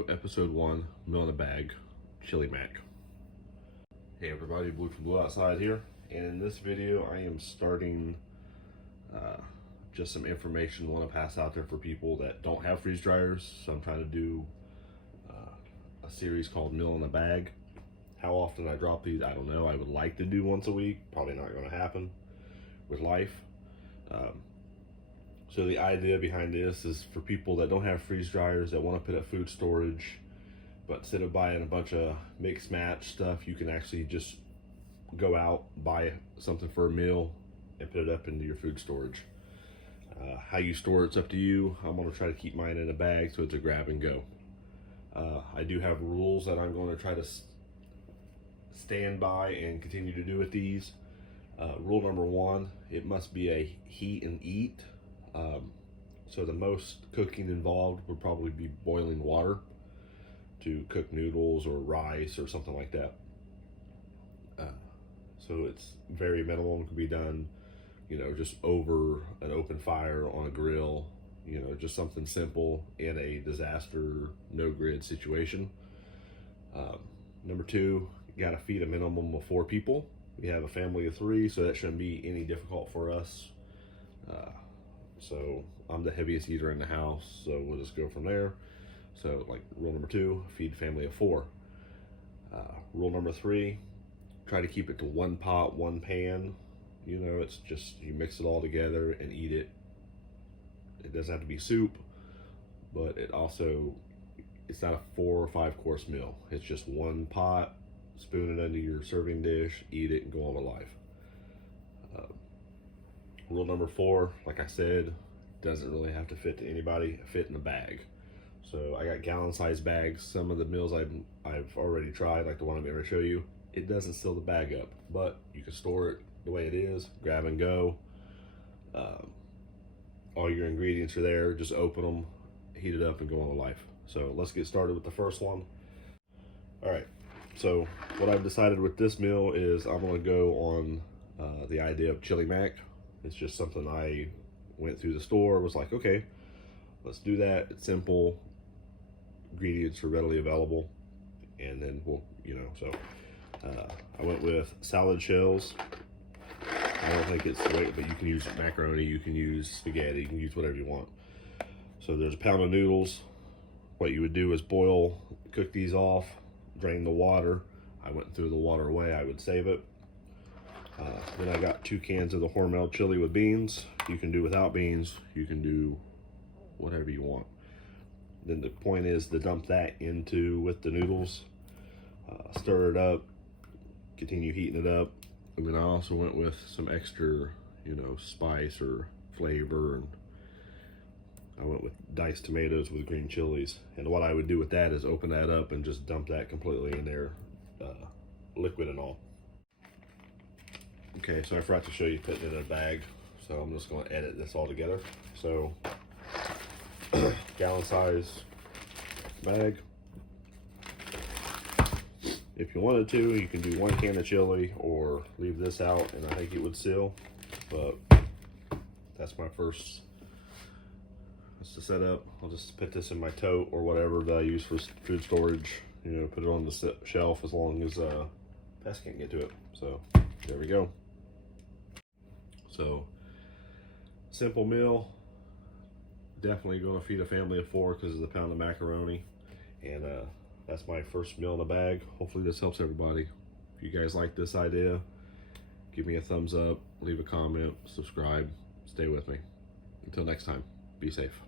So episode 1, meal in a bag, chili mac. Hey everybody, Blue from Blue Outside here, and in this video I am starting just some information I want to pass out there for people that don't have freeze dryers. So I'm trying to do a series called Meal in a Bag. How often I drop these, I don't know. I would like to do once a week, probably not going to happen with life. So the idea behind this is for people that don't have freeze dryers, that want to put up food storage, but instead of buying a bunch of mix match stuff, you can actually just go out, buy something for a meal, and put it up into your food storage. How you store it's up to you. I'm going to try to keep mine in a bag so it's a grab and go. I do have rules that I'm going to try to stand by and continue to do with these. Rule number 1, it must be a heat and eat. So the most cooking involved would probably be boiling water to cook noodles or rice or something like that. So it's very minimal and can be done, just over an open fire on a grill, just something simple in a disaster, no grid situation. Number 2, you gotta feed a minimum of 4 people. We have a family of 3, so that shouldn't be any difficult for us. So I'm the heaviest eater in the house, so we'll just go from there. So like rule number 2, feed family of 4. Rule number 3, try to keep it to 1 pot, 1 pan. It's just, you mix it all together and eat it. It doesn't have to be soup, but it's not a 4 or 5 course meal. It's just 1 pot, spoon it into your serving dish, eat it, and go on with life. Rule number 4, like I said, doesn't really have to fit to anybody, fit in a bag. So I got gallon size bags. Some of the meals I've already tried, like the one I'm going to show you, it doesn't seal the bag up, but you can store it the way it is, grab and go. All your ingredients are there, just open them, heat it up, and go on with life. So let's get started with the first one. All right, so what I've decided with this meal is I'm going to go on the idea of chili mac. It's just something I went through the store, was like, okay, let's do that. It's simple, ingredients are readily available, and then we'll, I went with salad shells. I don't think it's right, but you can use macaroni, you can use spaghetti, you can use whatever you want. So there's a pound of noodles. What you would do is cook these off, drain the water. I went and threw the water away, I would save it. Then I got 2 cans of the Hormel chili with beans. You can do without beans, you can do whatever you want. Then the point is to dump that with the noodles, stir it up, continue heating it up. And then I also went with some extra, spice or flavor, and I went with diced tomatoes with green chilies. And what I would do with that is open that up and just dump that completely in there, liquid and all. Okay, so I forgot to show you putting it in a bag, so I'm just going to edit this all together. So, gallon size bag. If you wanted to, you can do 1 can of chili or leave this out, and I think it would seal. But that's my first. That's the setup. I'll just put this in my tote or whatever that I use for food storage. Put it on the shelf as long as pests can't get to it. So there we go. So simple meal. Definitely going to feed a family of 4 because of the pound of macaroni, and that's my first meal in a bag. Hopefully this helps everybody. If you guys like this idea, give me a thumbs up, leave a comment, subscribe, stay with me. Until next time, be safe.